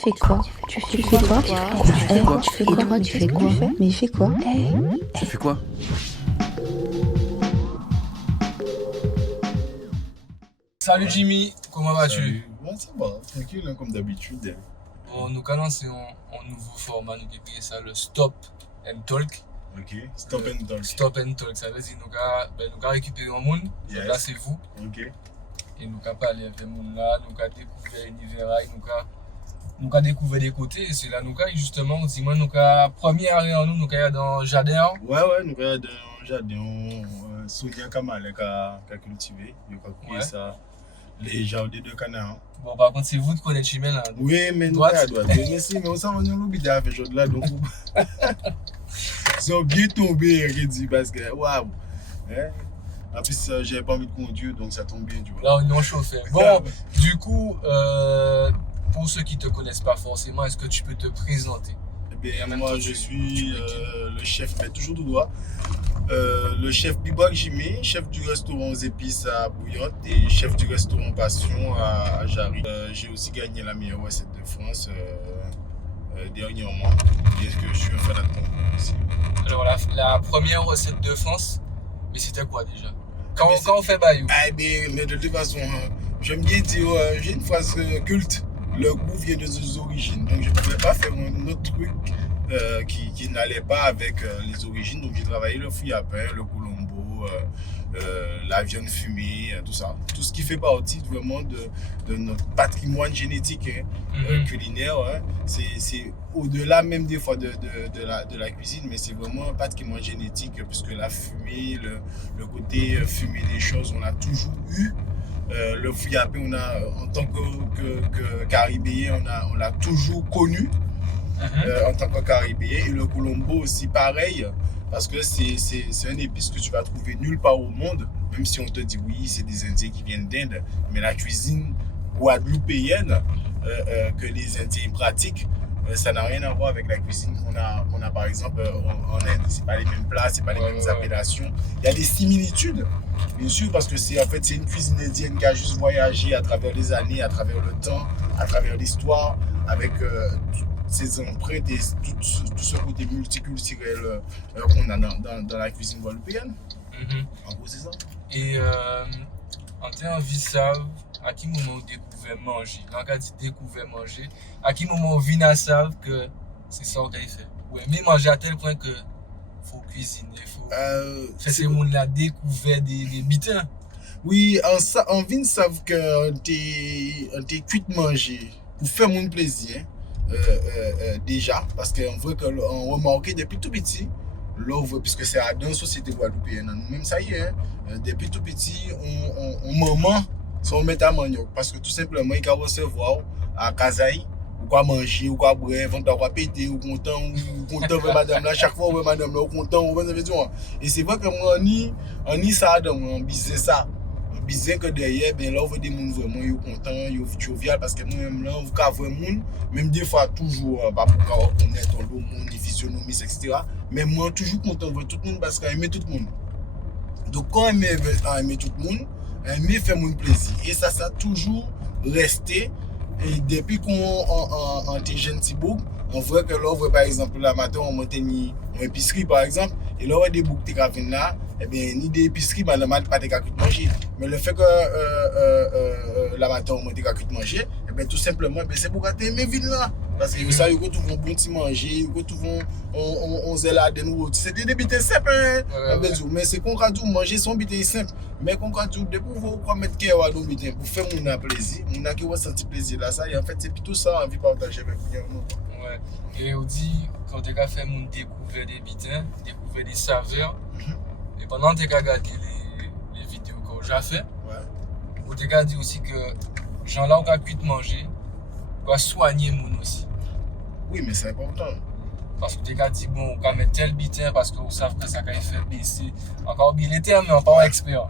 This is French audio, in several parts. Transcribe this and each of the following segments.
fais quoi? Tu fais quoi? Tu fais quoi? Tu fais quoi? Mais il fait quoi? Tu fais quoi? Salut Jimmy, comment vas-tu? Salut. Ouais, ça va, tranquille, hein, comme d'habitude. Bon, nous commençons un nouveau format, nous qui appelons ça le Stop and Talk. Ok, stop and talk. Stop and Talk, ça veut dire nous avons récupéré un monde, Yes. là c'est vous, Ok. et nous avons parlé avec le monde là, nous avons découvert l'univers, nous avons découvert des côtés, et c'est là nous avons justement, dis-moi, nous avons première année en nous avons dans le jardin. Ouais, nous regardons un jardin, Sonia Kamale qui a cultivé, il a créé Ouais. ça, les jardins de Canaan. Bon, par contre, c'est vous qui connaissez Chimel là. Oui, mais nous Droite. à droite. Mais si, mais on s'en va nous l'oublier à faire chose là, donc ils sont bien tombés, je dis, parce que, waouh! Hein? En plus, j'ai pas envie de conduire, donc ça tombe bien, tu vois. Là, on est en chauffeur. Bon, du coup, pour ceux qui ne te connaissent pas forcément, est-ce que tu peux te présenter? Eh en même bien, moi, temps, je tu suis m'équipe. le chef, mais toujours tout droit. Le chef Bibok Jimmy, chef du restaurant aux épices à Bouillante et chef du restaurant Passion à Jarry. J'ai aussi gagné la meilleure recette de France dernièrement. Bien que je suis un fanat de concours aussi. Alors, la première recette de France, mais c'était quoi déjà? Quand Mais c'est- on fait Bayou. Ah, mais de toute façon, j'aime bien dire, j'ai une phrase culte, le goût vient de ses origines. Donc je ne pouvais pas faire un autre truc qui n'allait pas avec les origines. Donc j'ai travaillé le fouille à pain, le colombo, la viande fumée, tout ça. Tout ce qui fait partie vraiment de notre patrimoine génétique culinaire. Hein. C'est au-delà même des fois de la cuisine, mais c'est vraiment un patrimoine génétique puisque la fumée, le côté fumé des choses, on a toujours eu. Le fouille à pain, en tant que Caribéen, on l'a toujours connu. En tant que Caribéen, et le colombo aussi pareil, parce que c'est un épice que tu vas trouver nulle part au monde, même si on te dit oui, c'est des Indiens qui viennent d'Inde, mais la cuisine guadeloupéenne que les Indiens pratiquent, ça n'a rien à voir avec la cuisine qu'on a par exemple en Inde. C'est pas les mêmes plats, c'est pas les mêmes appellations. Il y a des similitudes, bien sûr, parce que c'est une cuisine indienne qui a juste voyagé à travers les années, à travers le temps, à travers l'histoire, avec ces empreintes et tout ce côté multiculturel qu'on a dans la cuisine guadeloupéenne. En gros, c'est ça. Et en termes de savent, à quel moment on découvert manger? Quand on dit découvert manger, à quel moment on vient à savoir que c'est ça qu'on fait? Ouais, mais manger à tel point que faut cuisiner, faut faire ces gens-là découvert des bitins. Oui, en vin savent que t'es cuit de manger pour faire mon plaisir déjà, parce qu'on voit qu'on remarque depuis tout petit, l'ouvre, puisque c'est dans la société guadeloupéenne, nous-mêmes ça y est, depuis tout petit, on maman, si on met à manioc, parce que tout simplement, il faut recevoir à Kazaï, ou quoi manger, ou quoi boire, ou quoi péter, ou content avec madame là, chaque fois, ou madame là, ou content, ou et c'est vrai que moi, on y ça, dans mon business ça. Bizarre que derrière, ben là, on voit des gens vraiment contents, jovial, parce que nous-mêmes là, on voit voir des gens, même des fois, toujours, pas pour connaître le monde, les physionomies, etc. Mais moi, toujours content de voir tout le monde parce qu'on aime tout le monde. Donc, quand on aime tout le monde, on aime faire mon plaisir. Et ça a toujours resté. Et depuis qu'on était jeune petit bout, on voit que là, par exemple, le matin, on monte une épicerie, par exemple, et là, on a des boucs qui viennent là, eh bien, ni des épiceries, mais le matin, pas de manger. Mais le fait que la matin, on monte de manger, eh bien, tout simplement, c'est pour gâter mes villes là. Parce que ça, ils retrouvent un bon petit manger, ils retrouvent on se là de nouveau. C'était des bites simples, mais c'est qu'on a dû manger son bite simple. Mais qu'on a dû, depuis vous mettre cœur à nos bites pour faire mon plaisir, on a qui ressenti plaisir là, ça, et en fait, c'est plutôt ça, envie de partager avec vous. Ouais. Et on dit, quand tu as fait mon découvert des bitins, découvert des saveurs, et pendant que tu as regardé les vidéos que j'ai fait, on t'a dit aussi que gens là, on a cuit de manger, doit soigner mon aussi. Oui, mais c'est important. Parce que tu as dit, bon, on va mettre tel bitin parce qu'on sait que ça va faire baisser. Encore bien les termes, mais on pas expert.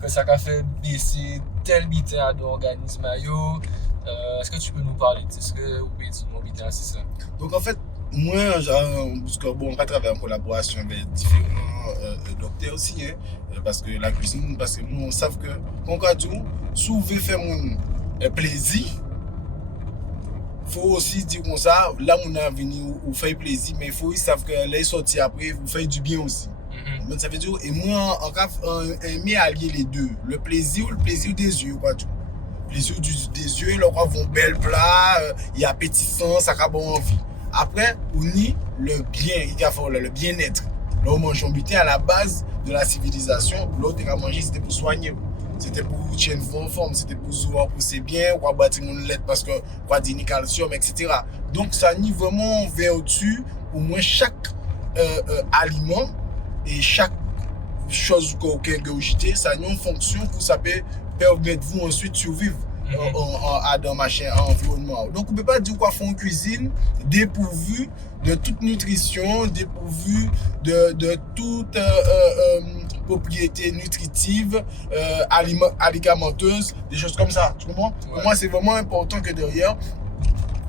Que ça va faire baisser tel bitin à l'organisme. Est-ce que tu peux nous parler de ce que vous pouvez dire mon bitin, c'est ça? Donc en fait, moi, parce que bon, on va travailler en collaboration avec différents docteurs aussi, hein, parce que la cuisine, parce que nous, on sait que, quand on dit, si vous voulez faire mon plaisir, faut aussi dire comme ça, là, on a venu ou fait plaisir, mais il faut ils savent que les sorties après, vous faites du bien aussi. Donc, ça veut dire, et moi, on aime allier les deux. Le plaisir des yeux, quoi, tout. Le plaisir des yeux, là, on voit un bel plat, il y a appétissant, ça a bon envie. Après, on y le bien, il y a le bien-être. Là, on mange un butin à la base de la civilisation. L'autre, il a mangé, c'était pour soigner. C'était pour tenir en forme, c'était pour jouer pour c'est bien, pour bâtir mon lait parce que pour dire calcium, etc. Donc, ça nie vraiment vertu, au moins chaque aliment et chaque chose que vous avez, ça a une fonction pour ça peut permettre vous ensuite survivre dans machin environnement. Donc, on ne peut pas dire quoi faire en cuisine dépourvu de toute nutrition, dépourvu de toute propriété nutritive, alimentaise, des choses comme ça. Tu comprends? Ouais. Pour moi, c'est vraiment important que derrière,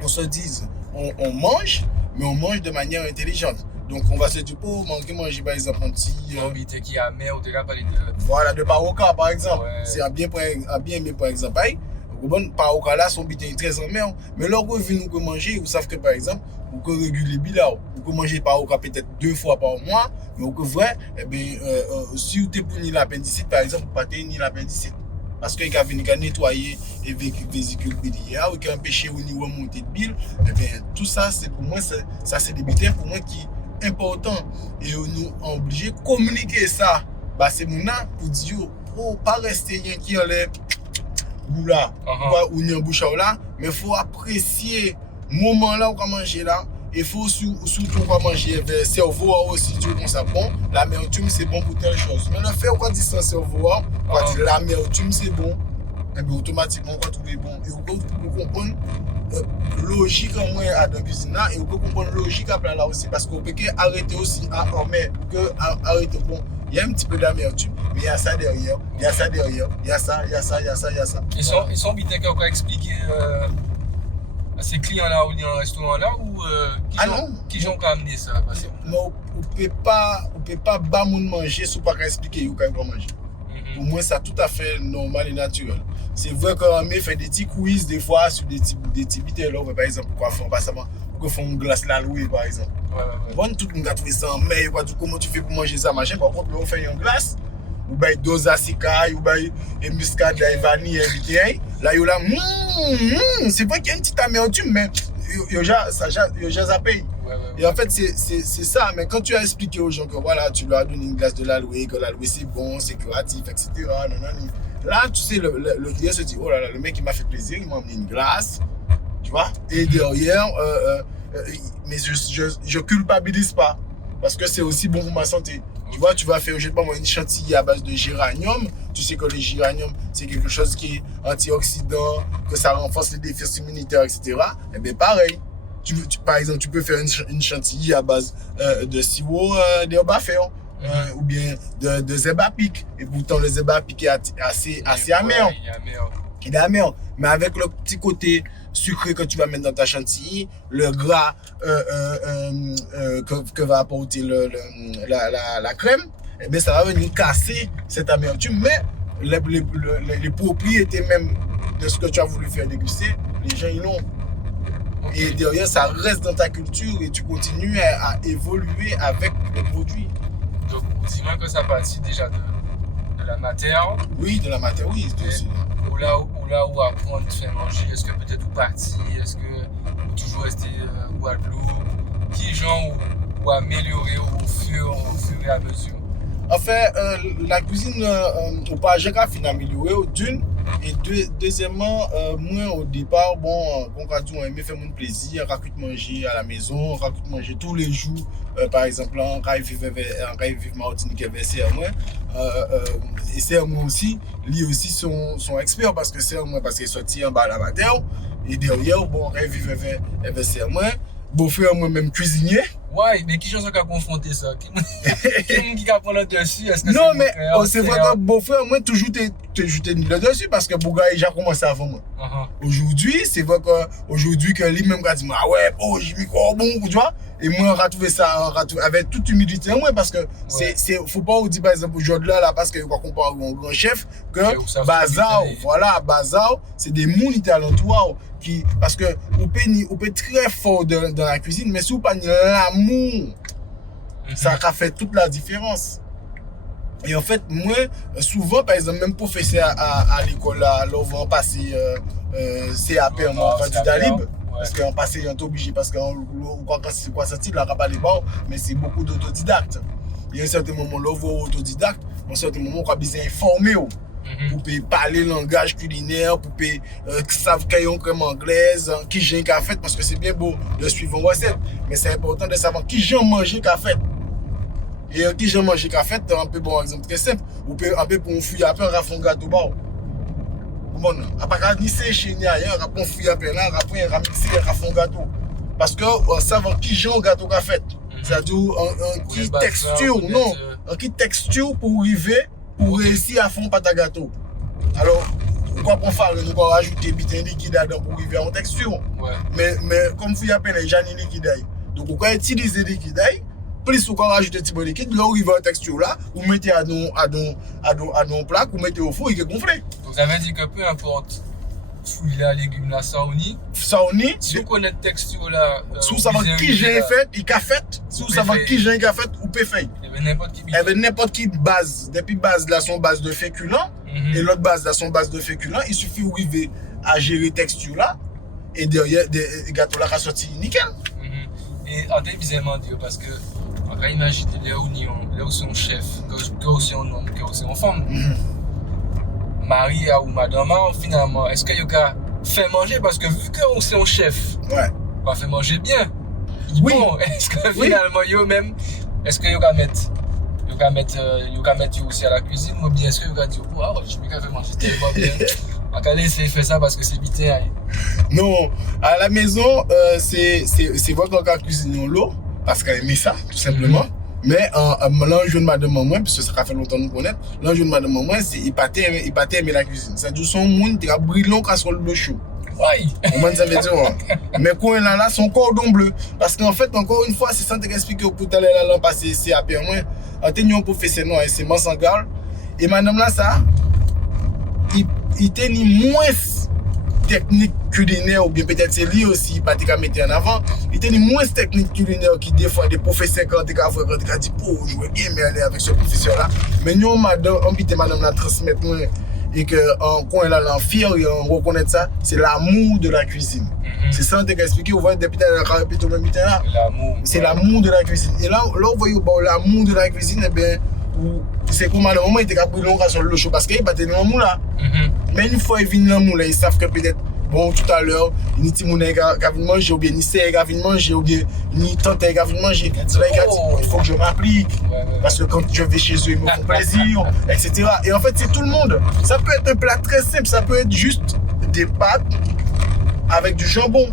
on se dise, on mange, mais on mange de manière intelligente. Donc, on va se dire, pour manger par exemple un petit. Qui a mer, ou de voilà, de paroka par exemple. Ouais. C'est à bien aimé par exemple. Bon, paroka là, son bité est très en mer. Mais lorsque vous venez nous manger, vous savez que par exemple, vous pouvez réguler bilao. Vous pouvez manger paroka peut-être 2 fois par mois. Mais vous pouvez, si vous avez ni l'appendicite, par exemple, vous ne ni l'appendicite. Parce qu'il a venu nettoyer les vésicules biliaires, il a empêché au niveau montée de bile. Tout ça, c'est pour moi, ça c'est des bitains pour moi qui est important. Et nous obligés de communiquer ça. C'est mon pour dire, pas rester qui en l'air. Là, ou ni en bouche là, mais il faut apprécier le moment là où on va manger là. Il faut surtout pas manger vers le cerveau aussi, tu vois, ça bon. L'amertume c'est bon pour telle chose. Mais le fait qu'on dit sans cerveau, quand l'amertume c'est bon, et bien automatiquement on va trouver bon. Et vous comprenez logique en moins à la cuisine là, et vous comprenez logique à là aussi, parce qu'on peut arrêter aussi à mais que arrêter bon. Il y a un petit peu d'amertume, mais il y a ça derrière, il y a ça derrière, il y a ça. Ils sont bien qu'on va expliquer à ces clients-là ou dans un restaurant-là ou qui ont amené ça? Non, on ne peut pas bas moun manger si on ne peut pas expliquer où on manger. Pour moi, c'est tout à fait normal et naturel. C'est vrai qu'on fait des petits quiz des fois sur des petits bits là, par exemple, pourquoi faire une glace la louée par exemple. Bon, tout le monde a trouvé ça en mer, comment tu fais pour manger ça, machin. Par contre, on fait une glace, ou bien dose acicai, ou bien muscade, vanille, et là, il y a c'est vrai qu'il y a une petite amertume, mais il y a ça paye. Et en fait, c'est ça. Mais quand tu as expliqué aux gens que voilà, tu leur as donné une glace de l'aloe, que l'aloe c'est bon, c'est curatif, etc. Là, tu sais, le client se dit, oh là là, le mec il m'a fait plaisir, il m'a amené une glace, tu vois. Et derrière, mais je culpabilise pas, parce que c'est aussi bon pour ma santé. Tu vois, tu vas faire, je sais pas moi, une chantilly à base de géranium. Tu sais que le géranium, c'est quelque chose qui est antioxydant, que ça renforce les défenses immunitaires, etc. Et bien pareil. Par exemple, tu peux faire une chantilly à base de sirop d'herbe à faire, ou bien de zèbre à pic. Et pourtant, le zèbre à pic est assez amer. Il est amer. Mais avec le petit côté sucré que tu vas mettre dans ta chantilly, le gras que va apporter la crème, et bien ça va venir casser cette amertume. Mais les propriétés même de ce que tu as voulu faire déguster, les gens ils l'ont. Et derrière, ça reste dans ta culture et tu continues à évoluer avec les produits. Donc, dis-moi que ça partit déjà de la matière. Oui, de la matière, oui. Ou là où apprendre à faire manger, est-ce que peut-être vous partir, est-ce que vous toujours rester Guadeloupe, qui genre ou améliorer au fur et à mesure? En fait, la cuisine, on peut pas finir améliorer d'une. Et deuxièmement, moi au départ, bon, quand on aime faire mon plaisir, on peut manger à la maison, on peut manger tous les jours. Par exemple, on peut vivre Martinique avec CR-moi. Et CR-moi aussi, lui aussi sont experts parce que CR-moi, parce qu'il est sorti en bas à la matin. Et derrière, bon, on peut vivre avec CR-moi. Beau-frère, moi-même cuisinier. Ouais, mais qui sont qui a confronté ça? Qui a pris le dessus? Est-ce que non, mais c'est vrai que beau-frère, moi, toujours t'es mis le dessus parce que Bouga, il a commencé avant moi. Aujourd'hui, c'est vrai qu'aujourd'hui, que lui-même a dit, ah ouais, oh, j'ai mis quoi bon, tu vois? Et moi, on a trouvé ça avec toute humilité, moi, parce que faut pas dire, par exemple, aujourd'hui, là, parce que, qu'on parle à un grand chef, que Bazao, voilà, Bazao, c'est des mouns qui étaient alentour. Parce que on peut très fort dans la cuisine, mais si vous pas l'amour, ça a fait toute la différence. Et en fait, moi, souvent, par exemple, même professeur à l'école, là, on va passer CAP en candidat libre. Parce qu'en passé, on est obligé, parce qu'on c'est quoi ça titre, là, on n'a pas les bords, mais c'est beaucoup d'autodidactes. Il y a un certain moment, là, on va autodidacte, à un certain moment, on a besoin d'informer. Pour parler le langage culinaire, pour savoir qu'il y a une crème anglaise, qui j'ai qu'à fait, parce que c'est bien beau de suivre une recette, mais c'est important de savoir qui j'ai mangé qu'à fait. Et qui j'ai mangé qu'à fait, un peu bon exemple très simple, ou peut un peu pour un fouiller, après on un gâteau bas. Bon, à part ni sécher ni rien, on fouille après là, après on mixer, on un gâteau. Parce que on savoir qui j'ai un gâteau qu'à fait. C'est-à-dire qui texture, non, qui texture pour arriver. Pour réussir à fond pâte à gâteau. Alors, pourquoi pour faire, nous allons rajouter un liquide dedans pour arriver en texture. Ouais. Mais comme vous appelle les gens liquide, donc on va utiliser le liquide, plus on va rajouter un petit peu de liquide, là où il va en texture là, vous mettez à nos plaques, vous mettez au four, il est gonflé. Donc ça veut dire que peu importe fouille la légume là, saoni, si vous connaissez la texture là, si vous savez qui j'ai fait, il a fait, si vous savez qui j'ai fait, vous pouvez faire. N'importe qui base, depuis base là son base de féculent, et l'autre base là son base de féculent, il suffit d'arriver à gérer texture là, et derrière des gâteaux là qui sortent nickel. Et en fait, bizarrement dire parce que on va imaginer là où c'est un chef, que c'est un homme, que c'est une femme. Marie ou madame, finalement, est-ce qu'il y a fait manger parce que vu que c'est un chef, on va faire manger bien. Oui. Bon, est-ce que finalement, yo même, est-ce qu'il y a mettre aussi à la cuisine ou bien est-ce qu'il y a dit, oh, je peux faire manger tellement bien. On va laisser faire ça parce que c'est vite. Non, à la maison, c'est vrai qu'on va cuisiner l'eau parce qu'elle aime ça, tout simplement. Mais l'enjeu de madame moi, puisque ça fait longtemps nous connaître, l'enjeu de madame moi, c'est qu'il pas aimer la cuisine. C'est-à-dire son monde qui a brûlé casserole de chaud. Oui. Comment ça veut dire? Mais quand elle a là, son cordon bleu. Parce qu'en fait, encore une fois, c'est ça que expliqué au tout à l'heure, là, passé CAP moi, en tenant un professeur noir, c'est Mansangal. Et madame là, ça, il tenait moins technique culinaire, ou bien peut-être c'est lui aussi, pas de mettre en avant. Il tenait moins technique culinaire qui des fois des professeurs quand ils ont dit, oh, je veux bien aller avec ce professeur là. Mais nous, madame, la transmettre moi, et que quand elle a l'enfir et on reconnaît ça, c'est l'amour de la cuisine. C'est ça que expliqué, vous voyez, depuis le même temps là. C'est l'amour de la cuisine. Et là, vous voyez, l'amour de la cuisine, eh bien, c'est comme à un moment, il était brûlé sur le chaud parce qu'il n'y a pas de l'amour là. Mais une fois qu'ils viennent l'amour là, ils savent que peut-être, bon, tout à l'heure, ni Timoune qui a manger, ou bien ni Sey qui a manger, ou bien ni Tante qui a manger. Là, il faut que je m'applique. Parce que quand je vais chez eux, ils me font plaisir, etc. Et en fait, c'est tout le monde. Ça peut être un plat très simple, ça peut être juste des pâtes avec du jambon.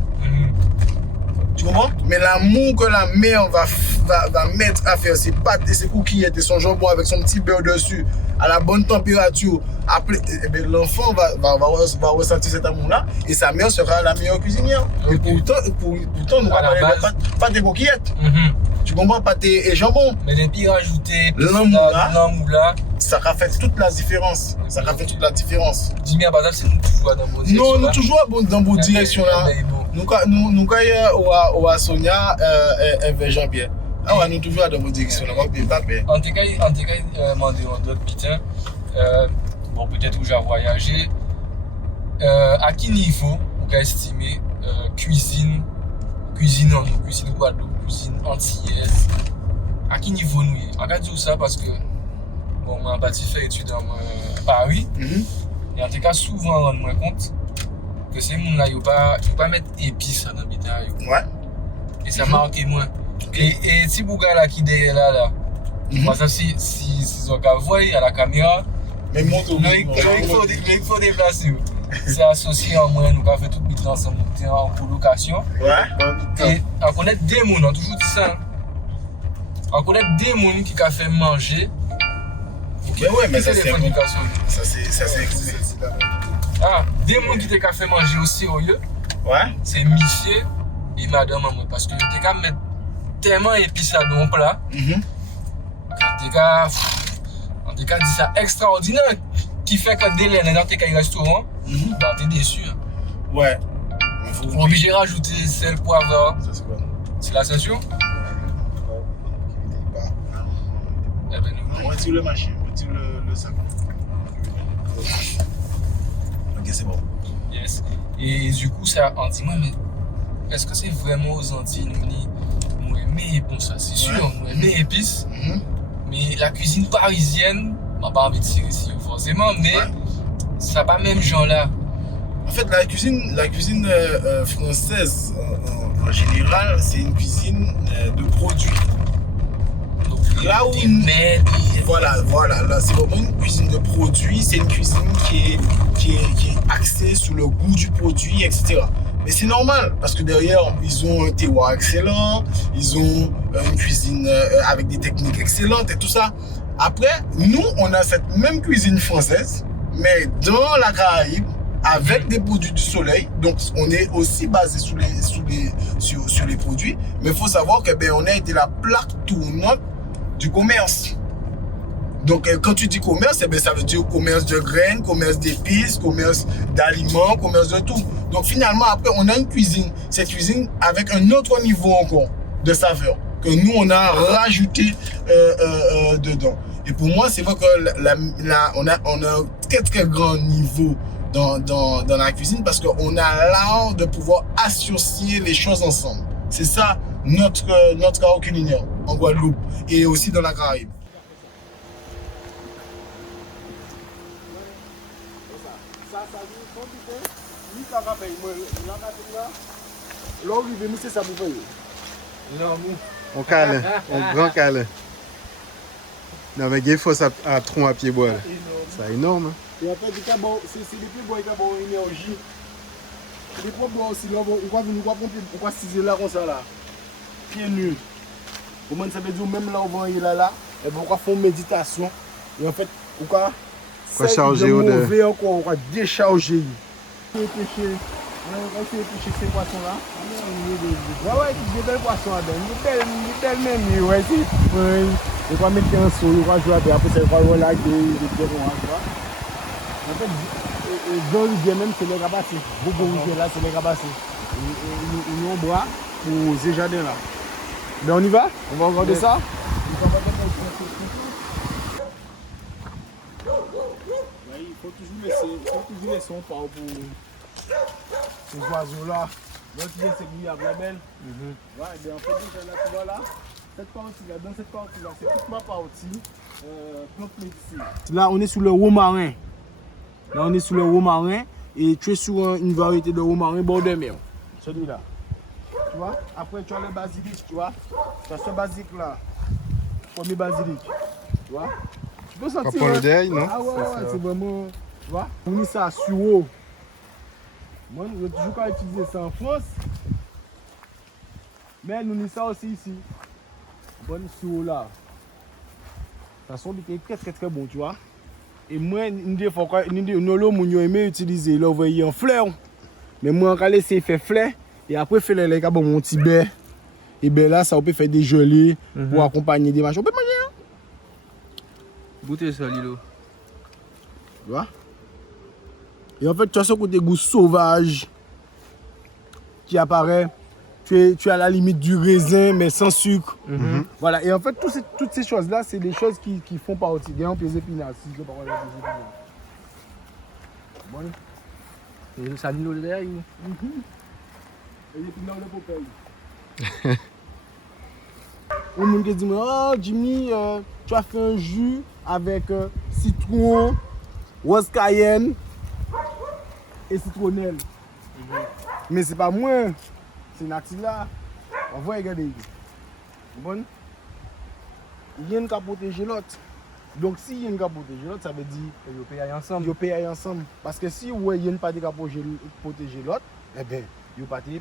Tu comprends? Mais l'amour que la mère va mettre à faire ses pâtes et ses coquillettes et son jambon avec son petit beurre dessus à la bonne température, après, eh l'enfant va ressentir cet amour-là et sa mère sera la meilleure cuisinière. Et pourtant nous allons pas des coquillettes. Tu comprends? Pâte et jambon. Mais les pires rajouter l'amour là, ça a fait toute la différence. Ça a fait toute la différence. Dis-moi, par exemple, c'est nous toujours dans bonne direction. Non, nous toujours dans bonne direction là. Nous quand à Sonia et Jean-Pierre. Ah ouais, nous toujours dans bonne direction là. En tout cas, demander d'autres pitins. Bon, peut-être où j'ai voyagé. À quel niveau vous estimez cuisine Guadeloupe, cuisine antillaise, à quel niveau nous y est? On va dire ça parce que bon, moi, j'ai fait études à Paris. Et en tout cas, souvent, on rend moins compte que ces gens là, ils ne pas mettre épices dans le bétail. Ouais. Et ça marque moins. Et si vous regardez là qui est là, moi, ça, si vous voyez à la caméra, mais il faut déplacer. C'est associé en moins, nous avons fait tout le temps ensemble en colocation. Ouais. Et on connaît des gens, on a toujours dit ça. On connaît des gens qui ont fait manger. Mais ouais, mais ça c'est colocation. Ça c'est Ah, des gens qui ont fait manger au sérieux. Ouais. C'est monsieur et madame moi parce que tu quand mettre tellement épices dans un plat. On te dit ça extraordinaire qui fait que dès les dans tes restaurants, bah t'es déçu. Ouais. On est obligé de rajouter sel, poivre. Ça, c'est quoi? C'est la ceinture? Eh ben, nous, On retire le machin, on retire le sac. Ok, c'est bon. yes. Et du coup, ça, on dit, moi, mais est-ce que c'est vraiment aux Antilles, nous aimons bon ça, c'est sûr, nous aimons épices, mais la cuisine parisienne, on va pas envie de tirer ici forcément, mais ça pas même genre là. En fait, la cuisine française, en général, c'est une cuisine de produits. Donc, Là où des mets, Voilà, là c'est vraiment une cuisine de produits, c'est une cuisine qui est axée sur le goût du produit, etc. Mais c'est normal, parce que derrière, ils ont un terroir excellent, ils ont une cuisine avec des techniques excellentes et tout ça. Après, nous, on a cette même cuisine française, mais dans la Caraïbe, avec des produits du soleil. Donc, on est aussi basé sur les produits. Mais il faut savoir que on a été la plaque tournante du commerce. Donc, quand tu dis commerce, ça veut dire commerce de graines, commerce d'épices, commerce d'aliments, commerce de tout. Donc, finalement, après, on a une cuisine. Cette cuisine avec un autre niveau encore de saveur que nous, on a rajouté dedans. Et pour moi, c'est vrai qu'on a un très, très grand niveau dans la cuisine parce qu'on a l'art de pouvoir associer les choses ensemble. C'est ça notre art culinaire en Guadeloupe et aussi dans la Caraïbe. On câlin, on grand câlin. Non mais il faut ça à tronc à pied bois. C'est énorme. Et en fait, c'est les plus beaux qui ont une énergie. Les plus beaux aussi, on va ciser là comme ça là. Pieds nus. Pour moi, ça veut dire même là où on va là, et on va faire une méditation. Et en fait, on va charger on va décharger. On va essayer de pêcher ces poissons là. Ouais, des belles poissons là. Des belles même. Ouais, on va mettre un sol, on va jouer après, ça va relaxer, des en fait, dans le bien même, c'est les rabassés. Beaucoup là, c'est les rabassés. Ils ont bras pour ces jardins là. Mais on y va? On va regarder ça? Il faut toujours laisser un part pour ces oiseaux là. L'autre c'est qu'il y a la belle. Ouais, et bien en fait, déjà là, tu vois là, cette partie là, dans cette partie là, c'est toute ma partie. Plante médecine. Là, on est sous le romarin. Là, on est sur le romarin et tu es sur une variété de romarin bord de mer. Celui-là. Tu vois? Après, tu as le basilic, tu vois? Tu as ce basilic là. Premier basilic. Tu vois? Tu peux sentir. Pas le deuil, non? Ah ouais, c'est vraiment. Tu vois? On met ça sur eau. Moi, je toujours pas utiliser ça en France. Mais nous avons ça aussi ici. Bonne sur eau là. Ça sent très très très bon, tu vois? Et moi, nous avons aimé utiliser l'envoyer en fleur. Mais moi, on va laisser faire fleur. Et après, faire les gars, mon petit bain. Et bien là, ça on peut faire des gelées pour accompagner des machins. On peut manger. Goûtez ça, Lilo. Tu vois? Et en fait, tu as ce côté goût sauvage qui apparaît. Tu es à la limite du raisin, mais sans sucre. Voilà. Et en fait, toutes ces choses-là, c'est des choses qui font partie. Il y a un peu d'épinards. Si je parle des épinards. Bon. Ça Lilo derrière. Les épinards de Popeye. On me dit, oh Jimmy, tu as fait un jus avec citron, rose cayenne et citronnelle. Mais c'est pas moi. C'est Natila. On va regarder. Bon. Il y a un qui a protégé l'autre. Donc si il y a un qui a protégé l'autre, ça veut dire Ils payent ensemble. ils payent ensemble. Parce que si ouais, il y a un pas qui a protégé l'autre, eh bien, ils ne pas Ils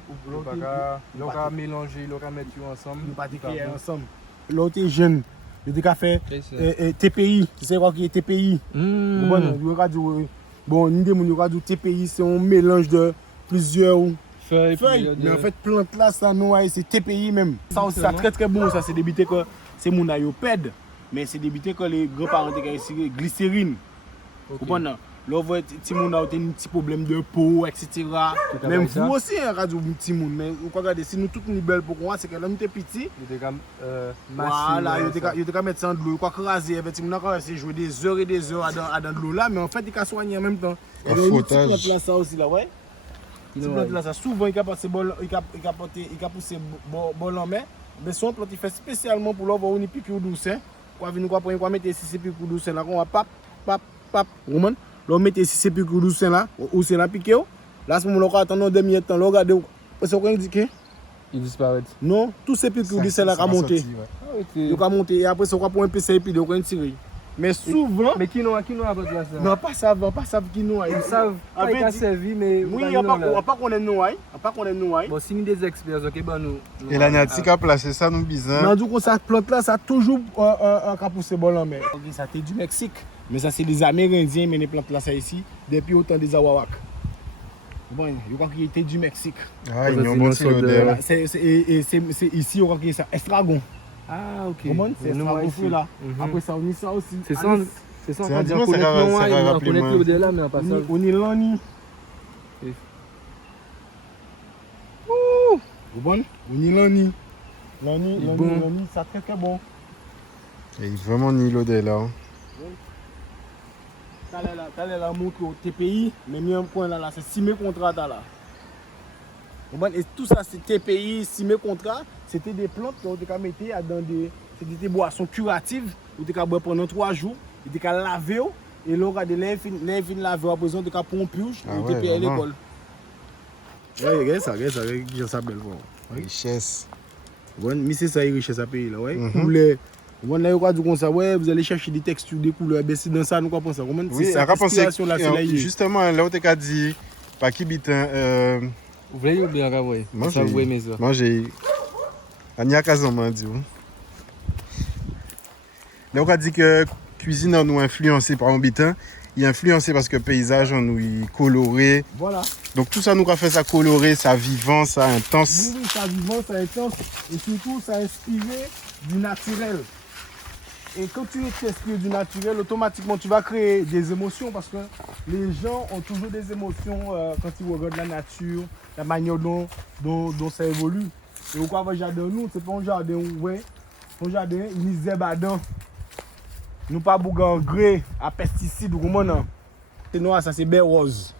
ont mélanger, ils ont mettre ensemble. Ils pas créer ensemble. L'autre est jeune. Il a fait TPI. Tu sais quoi qui est TPI? Bon, nous avons dit TPI, c'est un mélange de plusieurs feuilles. Mais en fait, plante là, ça c'est TPI même. Ça aussi, c'est très très bon. Ça, c'est débité que c'est mon ayopède. Mais c'est débité que les grands-parents ont glycérine. Vous comprenez? Là, vous voyez, petit monde a un petit problème de peau, etc. Même vous aussi, hein, quand vous petit monde. Mais vous regardez, si nous tous nous belles pour moi, c'est que là, nous sommes petits. Voilà, il y a mettre ça dans l'eau, quoi craser, effectivement, quand c'est jouer des heures et des heures dans de l'eau là, mais en fait, il peut soigner en même temps. Un frottage. Il y a ça aussi là, ouais. Cette plante là, ça souvent, il peut pousser bol en main. Mais son plante, il fait spécialement pour l'avoir une piqûre douce. Quoi, nous quoi mettre ici ces piqûres douces là, on va pap, roman. Là, on met ici ces piqûres douces là, ou c'est la piqûre. Là, à ce moment-là, on attend 2 minutes, là, regardez, c'est quoi indiqué? Il disparaît. Non, tous ces piqûres douces là, on monter. Il va monter et après, ça va pour un PC et puis on va tirer. Mais souvent. Mais qui n'a pas de ça? Non, pas savent qui nous Ils savent pas qu'il a servi, mais. Oui, on va pas qu'on est nous. Bon, si nous des experts, ok, ben nous. Et la natique a placé ça nous bizarre. Non, du coup, cette plante là, ça a toujours un poussé bon en mer. Ça c'est du Mexique. Mais ça, c'est des Amérindiens, mais les plantes là, ça ici, depuis autant des Awawak. Bon, je crois qu'il était du Mexique. Ah, ils ont bon l'odeur. C'est ici, je crois qu'il y a ça, estragon. Ah, ok. Comment c'est estragon feu là. Après ça, on y ça aussi. C'est ça, on va dire on qu'on connaît plus au delà, mais on passe ça. On y l'ani. Bon, on y l'ani. L'ani, ça très très bon. Et vraiment ni l'odeur là. T'as la montre au TPI, mais mis un point là, c'est 6 000 contrats là. Et tout ça, c'est TPI, 6 000 contrats, c'était des plantes qu'on a mis dans des boissons curatives, où tu as boire pendant 3 jours, et tu as lavé, et là, regarde, l'infini lavé, à présent, tu as pompé, et tu as l'école. Regarde ça, ça belle. Richesse. Mais c'est ça, richesse à pays là, ouais. On a dit comme ça, ouais, vous allez chercher des textures, des couleurs, ben c'est dans ça nous pensons. Oui, ça justement là où tu as dit pas qui bitin vous voulez ou bien ouais. Manger. Ania Kazan m'a dit. Là on a dit que cuisine nous influencé par un bitin, il est influencé parce que le paysage on nous coloré. Voilà. Donc tout ça nous a fait ça coloré, ça vivant, ça intense. Oui, ça vivant, ça intense et surtout ça inspiré du naturel. Et quand tu t'inspires du naturel, automatiquement tu vas créer des émotions parce que les gens ont toujours des émotions quand ils regardent la nature, la manière dont ça évolue. Et pourquoi le jardin, nous, c'est pas un jardin ouvert, un jardin, il est zébadant. Nous pas bouger engrais à pesticides ou comment non. C'est noir, ça c'est baie rose.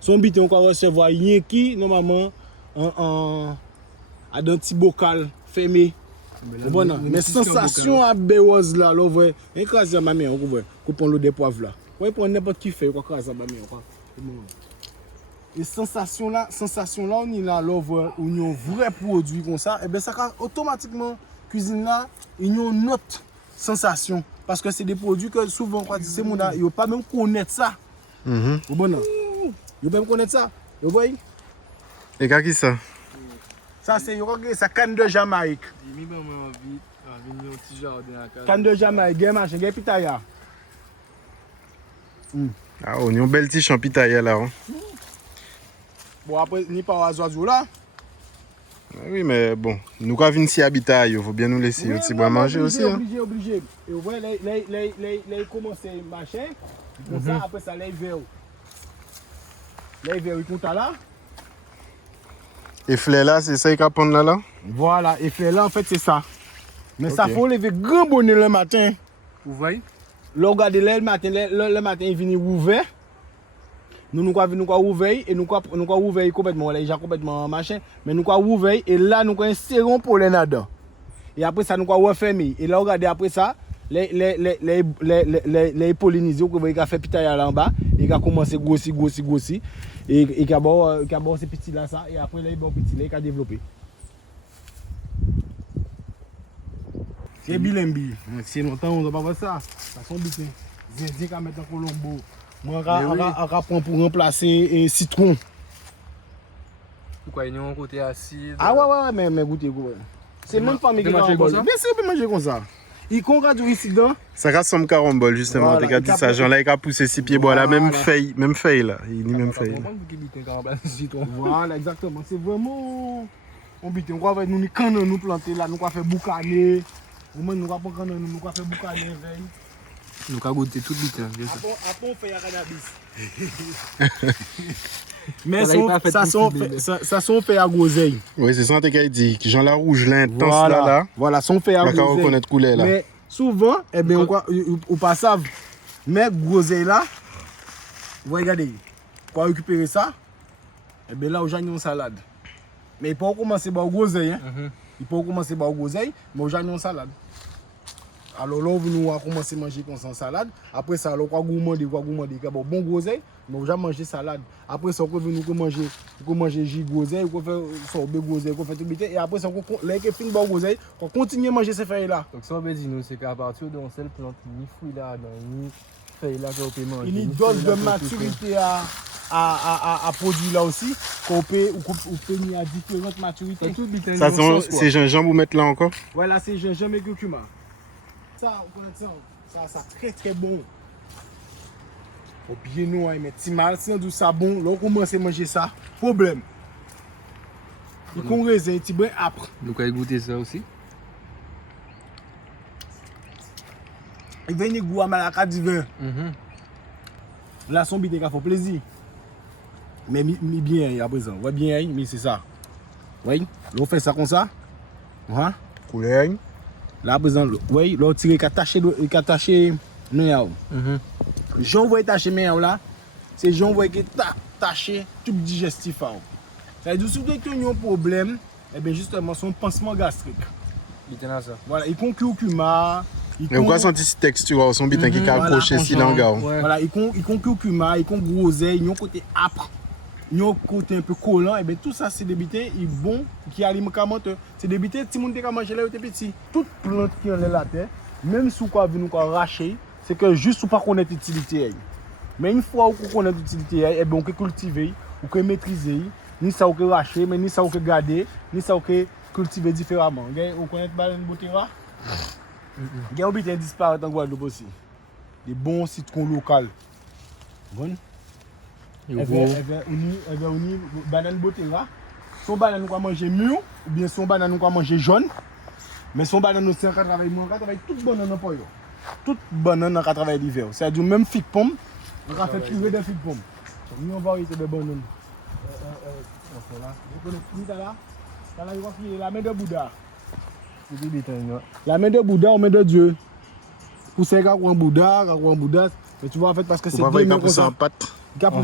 Son bit on peut recevoir rien qui normalement dans un petit bocal fermé. Mais sensation à béose là, là, vous écraser ma mère, vous coupons l'eau des poivres là. Vous prendre n'importe qui fait, vous écraser ma mère. Et sensation là, on est là, on a un vrai produit comme ça, et bien ça automatiquement cuisine là, il y a une autre sensation. Parce que c'est des produits que souvent, quand c'est mon il ne pas même connaître ça. Vous bon, il même connaître ça. Vous voyez? Et qu'est-ce que ça? Ça, c'est canne de Jamaïque. Canne de Jamaïque, il y a pitaya. Ah, on a un bel petit champ pitaya là. Bon, après, il n'y a pas oiseau là. Oui, mais bon, nous quand venons ici habiter, il faut bien nous laisser aussi boire manger aussi. Obligé. Et vous voyez, là, il commence à marcher. Comme ça, après ça, là, il vient. Là, il vient, il compte là. Et fleur là, c'est ça qu'il va prendre là? Voilà, et fleur là, en fait, c'est ça. Mais ça faut lever grand bonnet le matin. Vous voyez? Là, regardez, le matin, il vient ouvert. Nous avons ouvert et nous avons ouvert complètement. Là, il y a complètement machin. Mais nous avons ouvert et là, nous avons inséré pour les là-dedans. Et après ça, nous avons refermé. Et là, regardez, après ça, les pollinisés qui ont fait pitaya là en bas, ils ont commencé à grossir. Et ils ont ces petits là, ça. Et après, là, ils ont petit là, ils ont développé. C'est bilembi. C'est longtemps, on ne va pas voir ça. Ça sont bitin. Zindien qui mettre en Colombo. Moi, on va prendre pour remplacer un citron. Pourquoi ils ont un côté acide? Ah ouais, mais goûtez. C'est même pas mes qui manger comme ça. Mais c'est manger comme ça. Il compte du ici dedans. Ça ressemble à carambole justement. Voilà, tu as dit ça, genre là, il a poussé 6 pieds bois, la même feuille là. Il dit même feuille. Voilà, exactement. C'est vraiment. On bite, on va nous canon nous planter là, nous va faire boucaner. Nous va pas canon, nous va faire boucaner veille. Nous avons goûté tout le temps. Après, on fait la cannabis. Mais Ça, il pas fait ça sont fait à groseille. Oui, c'est ça que dit. Jean la rouge, l'intense Voilà. là. Voilà, sont fait à Là, quand on groseille. reconnaît couleur là. Mais souvent, eh bien, on pas savent. Mais groseille là, vous regardez, quand on récupère ça, eh bien là, on a une salade. Mais il peut commencer par groseille. Hein? Il peut commencer par groseille, mais on a une salade. Alors là, nous allons commencer à manger comme ça salade. Après ça, on va gourmander, bon groseille, mais on va manger salade. Après ça, on va manger jus groseille, on va faire sorbet groseille, on va faire tout bité. Et après ça, là, on fin bon groseille, on continue à manger ces feuilles là. Donc ça on veut dire nous, c'est qu'à partir de on seule plante, ni fruit là, ni feuille là qu'on peut manger. Il y a une dose de maturité à produire là aussi, qu'on peut ni à différentes maturités. Ça, c'est gingembre vous mettez là encore? Voilà, c'est gingembre et curcuma. Ça, on connaît ça très très bon. Au bien nous, mais si mal, si on dit ça bon, là on commence à manger ça, problème. Il qu'on raisin, un petit brin après. Nous allons goûter ça aussi. Il vient de goûter à malaka du vin. Là, son bité qui fait plaisir. Mais bien à présent, ouais bien, mais c'est ça. Oui, là on fait ça comme ça. Couleur. Là, à présent, oui, là on tire et attaché non. J'en vois taché mais là, c'est j'en vois qui taché tout digestif. Ça veut dire que tu as un problème, et bien justement son pansement gastrique. Il tient à ça. Voilà, il compte curcuma. Mais pourquoi senti cette texture, son bitin qui a accroché si l'angao? Voilà, il compte curcuma, il compte groseille, il y a un côté âpre, il y a un côté un peu collant, et bien tout ça c'est des bités bon, qui alimentent. C'est des bités, si on a mangé là, il petit. Toute plante qui en est la terre, même si on veut nous racher, c'est que juste pour ne pas connaître l'utilité. Mais une fois qu'on connaît l'utilité, eh bien on peut cultiver, on peut maîtriser, ni ça on peut racher, mais ni ça on peut garder, ni ça on peut cultiver différemment. On connaît pas une beauté là? Il y a un bitin disparaît en Guadeloupe aussi. Des bons citrons locaux. Bon? On y banane beauté là. Son banane nous va manger mûr, ou bien son banane nous va manger jaune. Mais son banane aussi on travaille toute banane en poyo. Toute banane on travaille l'hiver. C'est-à-dire même fig pomme, on va faire purée de fig pomme. Nous on va variété de bananes. Vous connaissez là? Là il va filer la main de Bouddha. La main de Bouddha, on met de Dieu. Pour ces gars qui ont un Bouddha, mais tu vois en fait parce que c'est Dieu qui a poussé en pâte. En tout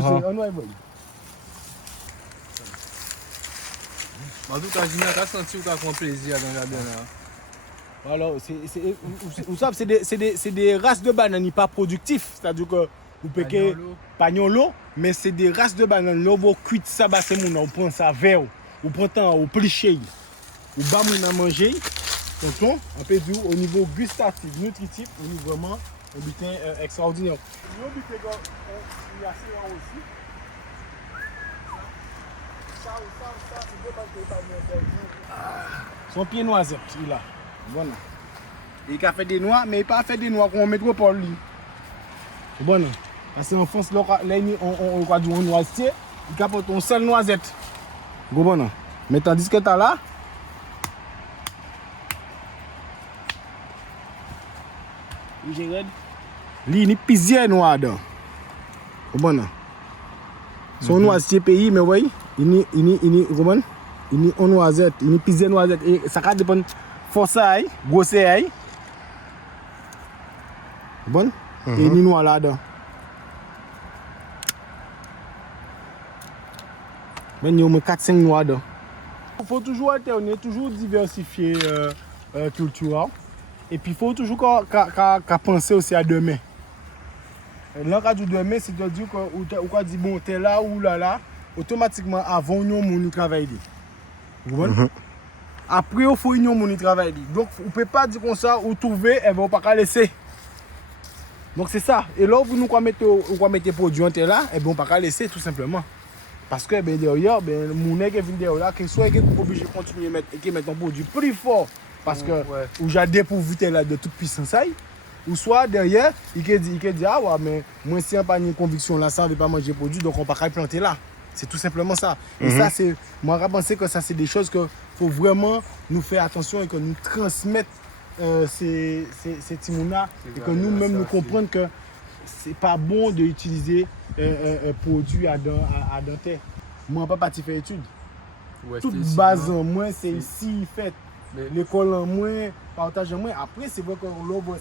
cas, je n'ai pas senti qu'on a plaisir dans le jardin là. Alors, vous savez, c'est des races de bananes pas productifs. C'est-à-dire que vous payez pagnolo, mais c'est des races de bananes. Là, vous cuitez ça, on prend ça vert, vous prenez temps, vous plichez, vous battez à manger. Tonton, on peut dire au niveau gustatif, nutritif, on est vraiment un butin extraordinaire. Le butin il y a assez grand aussi. Ça, c'est deux balles de son pied noisette, il a. Bon. Il a fait des noix, mais il n'a pas fait des noix qu'on met pour lui. Bon. Parce qu'en France, là, on va dire un noisetier, il a fait une seule noisette. Bon. Mais tandis que tu as là, il y a plusieurs noix dedans. Bon. Son noisetier pays, mais oui, il y a une noisette, il y a plusieurs noisettes. Et ça dépend de force, grosseur. Bon. Et il y a une noix là-dedans. Mais il y a 4-5 noix dedans. Il faut toujours alterner, toujours diversifier la culture. Et puis il faut toujours penser aussi à demain. Dans le cas du demain, c'est-à-dire qu'on dit bon, t'es là ou là, automatiquement avant nous travailler. Vous comprenez? Après, il faut nous travailler. Donc, on ne peut pas dire comme ça, ou trouver, et on ne peut pas laisser. Donc, c'est ça. Et là, vous nous mettez produit là, et on ne peut pas laisser tout simplement. Parce que derrière, mon nez qui vient derrière là, que soit il est obligé de continuer à mettre un produit plus fort. Parce que j'ai dépourvu là de toute puissance. Ou soit derrière, il dit ah ouais, mais moi si on n'a pas une conviction là, ça ne veut pas manger produit, donc on ne peut pas planter là. C'est tout simplement ça. Et ça, moi je pense que ça c'est des choses qu'il faut vraiment nous faire attention et que nous transmettre ces timons-là et que nous-mêmes nous comprenons que c'est pas bon d'utiliser un produit à dentaire. Moi, je ne pas parti faire études. Toute base en moins, c'est ici fait. L'école en moins, partage en moins. Après, c'est vrai que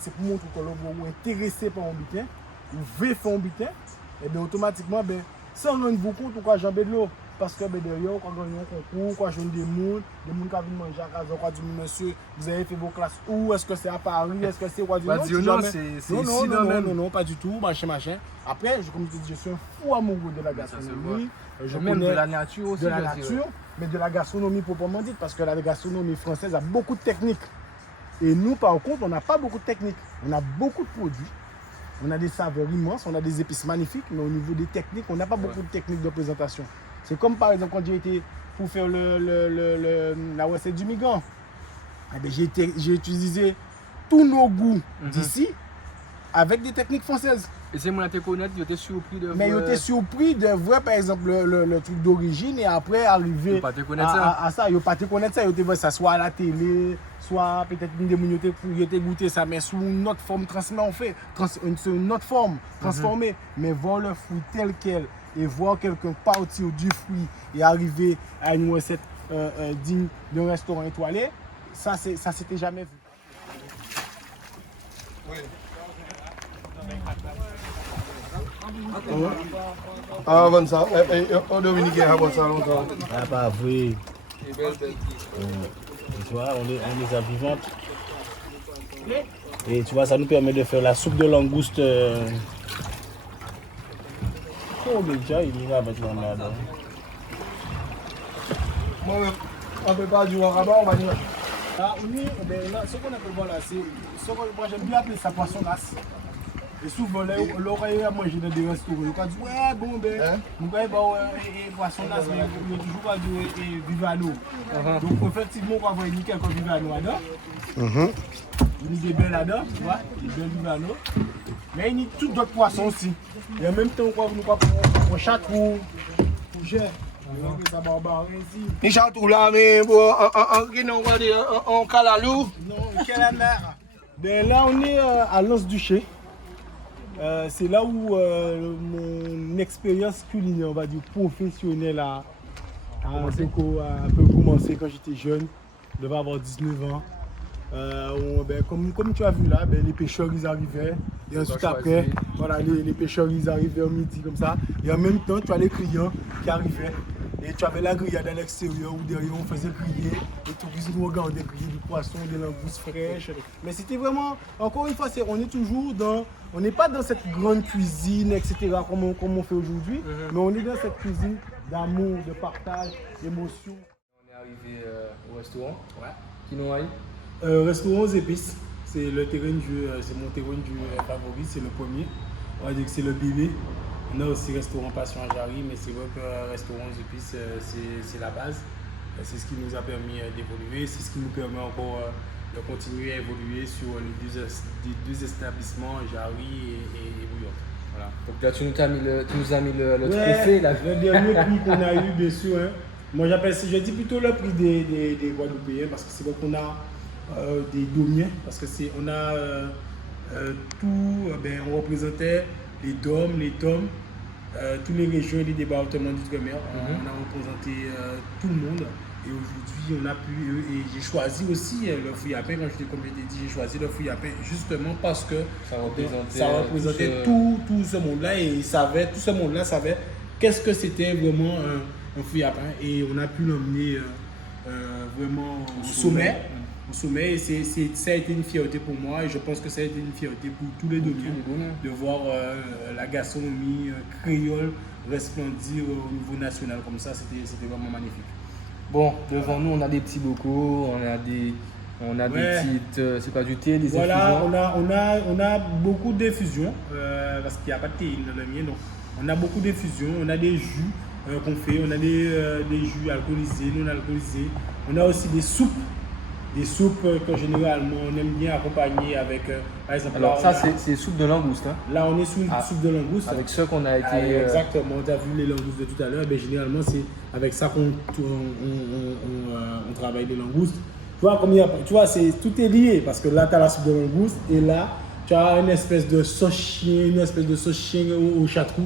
c'est pour montrer que l'on est intéressé par un butin, ou veut faire un butin, et bien automatiquement, sans rendre vous compte, on va jamber de l'eau. Parce que derrière, on va gagner un concours, on va jouer des gens qui viennent manger à casa, on va dire monsieur, vous avez fait vos classes où? Est-ce que c'est à Paris? Est-ce que c'est quoi? Non, c'est ici dans même. Non, pas du tout, machin. Après, comme je te dis, je suis un fou amoureux de la gastronomie. Je même connais de la nature aussi. de la nature, mais de la gastronomie proprement dite, parce que la gastronomie française a beaucoup de techniques. Et nous, par contre, on n'a pas beaucoup de techniques. On a beaucoup de produits, on a des saveurs immenses, on a des épices magnifiques, mais au niveau des techniques, on n'a pas beaucoup de techniques de présentation. C'est comme par exemple quand j'ai été pour faire la recette du migan. J'ai utilisé tous nos goûts d'ici avec des techniques françaises. Et c'est moi qui te connais, j'étais surpris de voir. Mais j'étais surpris de voir par exemple le truc d'origine et après arriver à ça. Je ne pas te connaître ça, je voir ça soit à la télé, soit peut-être une des gens qui goûté ça, mais sous une autre forme une autre forme transformée. Mais voir le fruit tel quel et voir quelqu'un partir du fruit et arriver à une recette digne d'un restaurant étoilé, ça s'était jamais vu. Ah, bon ça. On Dominique a bon ça longtemps. Ah, pas vrai. Tu vois, on les a vivantes. Et tu vois, ça nous permet de faire la soupe de langouste. Oh, déjà, il est avec la madame. Moi, on ne peut pas du rabat, on va dire. Là, ce qu'on appelle voilà, c'est. Moi, j'aime bien appeler ça poisson nasse. Et souvent, l'oreille à manger dans des restaurants. On dit, ouais, bon, on va poisson nasse, mais il y a toujours pas de vive à l'eau. Donc, effectivement, on va avoir quelques vive à l'eau là-dedans. Il y a des belles là-dedans, tu vois, des belles vive à l'eau. Mais il y a tout d'autres poissons aussi. Et en même temps, on va pour chat pour jet. Ça barbare ici. Ni chatou là, mais bon, on va dire, on calalou. Non, quelle est la mer? Ben là, on est à Lens-Duché. C'est là où mon expérience culinaire, on va dire professionnelle, a un peu commencé quand j'étais jeune. Je devais avoir 19 ans. Comme tu as vu là, les pêcheurs ils arrivaient. Et ensuite après, voilà, les pêcheurs ils arrivaient au midi comme ça. Et en même temps, tu as les clients qui arrivaient. Et tu avais la grillade à l'extérieur où derrière on faisait griller. Et tout le monde regardait griller du poisson, des langoustes fraîches. Mais c'était vraiment, encore une fois, on est toujours dans, on n'est pas dans cette grande cuisine, etc. comme on fait aujourd'hui. Mais on est dans cette cuisine d'amour, de partage, d'émotion. On est arrivé au restaurant. Ouais. Qui nous aille? Restaurant aux épices, c'est le terrain de jeu, c'est mon terrain de jeu favori, c'est le premier. On va dire que c'est le bébé. On a aussi restaurant Passion à Jarry, mais c'est vrai que restaurant aux épices, c'est la base. C'est ce qui nous a permis d'évoluer, c'est ce qui nous permet encore de continuer à évoluer sur les deux établissements, Jarry et Bouillon. Voilà. Donc là, tu nous as mis le trophée là. Le dernier prix qu'on a eu, bien sûr. Hein. Moi, je dis plutôt le prix des Guadeloupéens parce que c'est vrai qu'on a des Domiens, parce que on a tout, on représentait les DOM, les TOM, toutes les régions et les départements d'outre-mer. On a représenté tout le monde. Et aujourd'hui, on a pu, et j'ai choisi aussi le fouillapin, comme je t'ai dit, j'ai choisi le fouillapin justement parce que ça représentait tout ce monde-là et tout ce monde-là savait qu'est-ce que c'était vraiment un fouillapin. Et on a pu l'emmener vraiment au sommet. Et ça a été une fierté pour moi et je pense que ça a été une fierté pour tous les Domiens de voir la gastronomie créole resplendir au niveau national comme ça, c'était vraiment magnifique. Bon, devant nous, on a des petits bocaux, on a des petites, c'est pas du thé, des voilà, infusions. on a beaucoup d'infusions, parce qu'il n'y a pas de thé dans le mien, donc on a beaucoup d'infusions, on a des jus qu'on fait, on a des jus alcoolisés, non alcoolisés, on a aussi des soupes que généralement on aime bien accompagner avec, par exemple. Alors là, ça c'est soupe de langouste. Hein. Là on est sous une soupe de langouste. Avec ceux qu'on a été... Exactement, tu as vu les langoustes de tout à l'heure, généralement c'est avec ça qu'on travaille les langoustes. Tu vois, tout est lié parce que là, tu as la soupe de langouste et là, tu as une espèce de sauce chien au chartreux.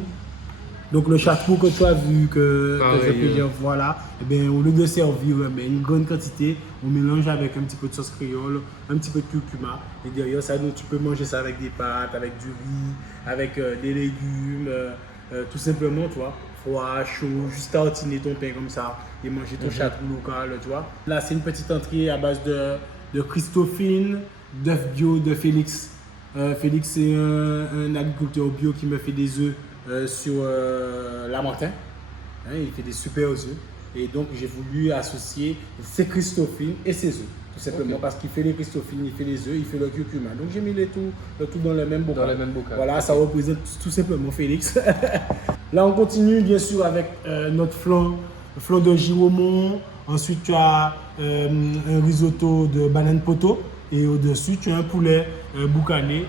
Donc le chartreux que tu as vu que je peux dire, voilà, et bien, au lieu de servir une grande quantité, on mélange avec un petit peu de sauce créole, un petit peu de curcuma. Et derrière ça, tu peux manger ça avec des pâtes, avec du riz, avec des légumes, tout simplement, tu vois. Froid, chaud, juste tartiner ton pain comme ça et manger ton chartreux local, tu vois. Là, c'est une petite entrée à base de Christophine, d'œufs bio de Félix. Félix, c'est un agriculteur bio qui me fait des œufs sur Lamentin. Il fait des super œufs. Et donc, j'ai voulu associer ses Christophine et ses œufs. Tout simplement parce qu'il fait les Christophine, il fait les œufs, il fait le curcuma. Donc, j'ai mis le tout dans le même bocal. Voilà, ça représente tout simplement Félix. Là, on continue bien sûr avec notre flan de giromon. Ensuite, tu as un risotto de banane poto. Et au-dessus, tu as un poulet boucané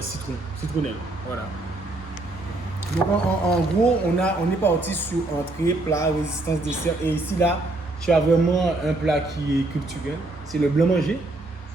citronnelle. Voilà. Donc, en gros, on est parti sur entrée, plat, résistance, dessert. Et ici, là, tu as vraiment un plat qui est culturel. C'est le blanc manger.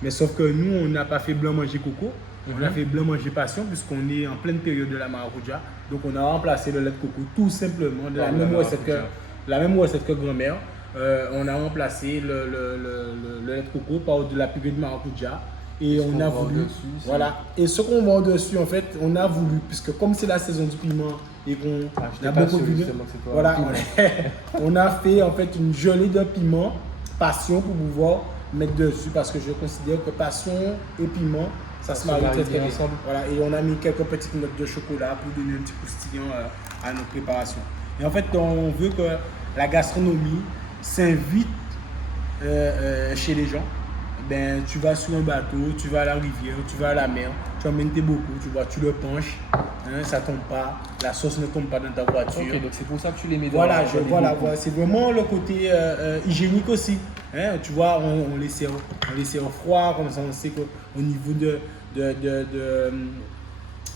Mais sauf que nous, on n'a pas fait blanc manger coco. On a fait blanc manger passion puisqu'on est en pleine période de la maracuja. Donc, on a remplacé le lait de coco tout simplement de la même recette que grand-mère. On a remplacé le lait de coco par de la purée de maracuja. Et on a voulu, voilà. Et ce qu'on voit dessus, en fait, on a voulu, puisque comme c'est la saison du piment et qu'on a beaucoup de piment, voilà, on a fait en fait une gelée de piment passion pour pouvoir mettre dessus, parce que je considère que passion et piment, ça se marie très bien ensemble. Voilà, et on a mis quelques petites notes de chocolat pour donner un petit croustillant à notre préparation. Et en fait, on veut que la gastronomie s'invite chez les gens. Ben, tu vas sur un bateau, tu vas à la rivière, tu vas à la mer, tu emmènes tes bocaux, tu vois, tu le penches, ça tombe pas, la sauce ne tombe pas dans ta voiture. Ok, donc c'est pour ça que tu les mets dans voilà, c'est vraiment le côté hygiénique aussi. Tu vois, on les sert froid, comme ça on sait qu'au niveau de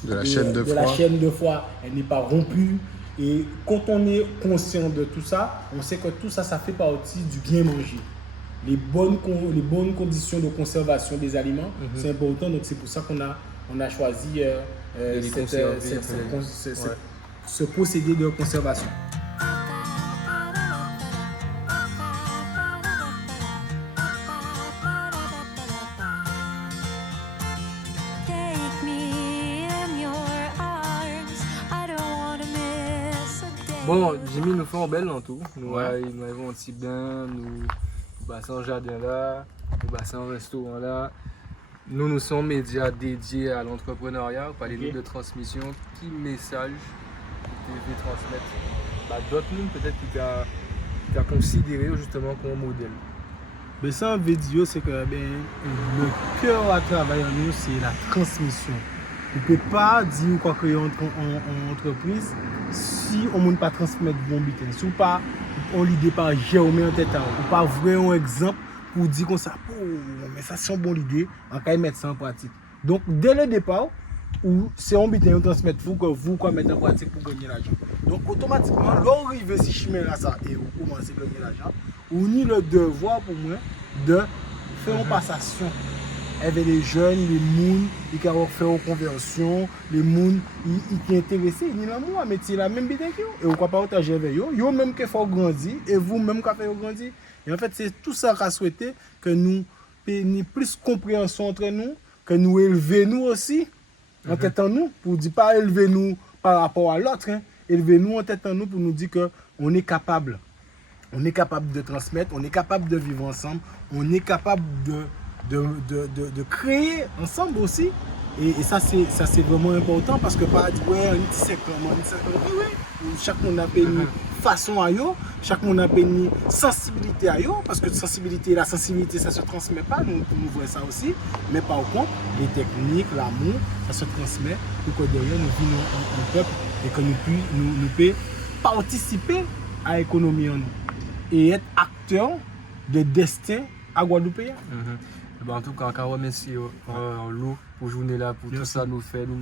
la chaîne de froid, elle n'est pas rompue. Et quand on est conscient de tout ça, on sait que tout ça, ça fait partie du bien manger. Les bonnes conditions de conservation des aliments, c'est important. Donc, c'est pour ça qu'on a choisi ce procédé de conservation. Bon, Jimmy nous fait un bel en tout. Nous avons un petit bain, nous passons au jardin là, nous passons au restaurant là. Nous sommes médias dédiés à l'entrepreneuriat, par les lignes de transmission. Qui message vous devez transmettre d'autres lignes peut-être qui t'a considéré justement comme modèle? Mais ça, en vidéo, c'est que le cœur à travailler en nous, c'est la transmission. On ne peut pas dire quoi créer en entreprise si on ne peut pas transmettre bon butin. Si on l'idée par germer en tête, ou pas vraiment un exemple pour dire qu'on ça, mais ça c'est une bonne idée, on peut mettre ça en pratique. Donc dès le départ, c'est un butin qu'on transmet pour que vous mettez en pratique pour gagner l'argent. Donc automatiquement, l'arrivée si chemin là ça et vous commencez à gagner l'argent, on a le devoir pour moi de faire une passation avec les jeunes, les gens qui ont fait une conversion, les gens qui sont intéressés, ils ont un métier la même bête que vous. Et vous ne pouvez pas partager avec eux. Ils ont même qui font grandir et vous-même qui faites grandir. Et en fait, c'est tout ça qu'on a souhaité, que nous ayons plus de compréhension entre nous, que nous élevons nous aussi en tête en nous, pour ne dire pas élever nous par rapport à l'autre, élever nous en tête en nous pour nous dire qu'on est capable. On est capable de transmettre, on est capable de vivre ensemble, on est capable de créer ensemble aussi. Et ça c'est vraiment important parce que pas dire ouais, on est 5 ans, chaque monde a une façon à eux, chaque monde a une sensibilité à eux, parce que la sensibilité ça se transmet pas, nous voyons ça aussi, mais par contre les techniques, l'amour, ça se transmet pour que derrière nous vivons un peuple et que nous puissions participer à l'économie en nous et être acteurs de destin à Guadeloupe. En tout cas, encore remercier Lou pour journée là, pour tout ça nous fait, nous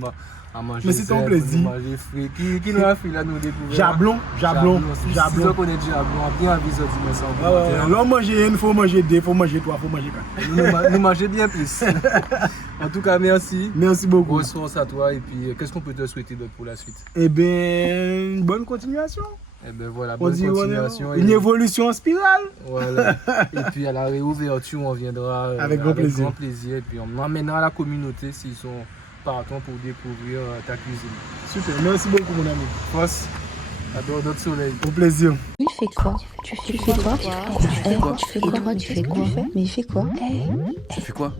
à manger. Mais c'est ton plaisir. Nous manger frais. Qui nous a fait là, nous découvrir. Jablon. Si on connaît Jablon, bien avisé dimanche en commentaire. L'on mange une, faut manger deux, faut manger trois, faut manger quatre. Nous manger bien plus. En tout cas, merci. Merci beaucoup. Grosse force à toi. Et puis, qu'est-ce qu'on peut te souhaiter d'autre pour la suite? Eh bien, bonne continuation. Eh ben voilà, On bonne dit continuation. une évolution en spirale. Voilà. Et puis à la réouverture, on viendra avec grand plaisir. Et puis on emmènera la communauté s'ils sont partants pour découvrir ta cuisine. Super, merci beaucoup mon ami. Force, adore notre soleil. Au plaisir. Il fait quoi? Tu fais quoi? Tu fais quoi? Tu fais quoi? Mais il fait quoi? Tu fais quoi?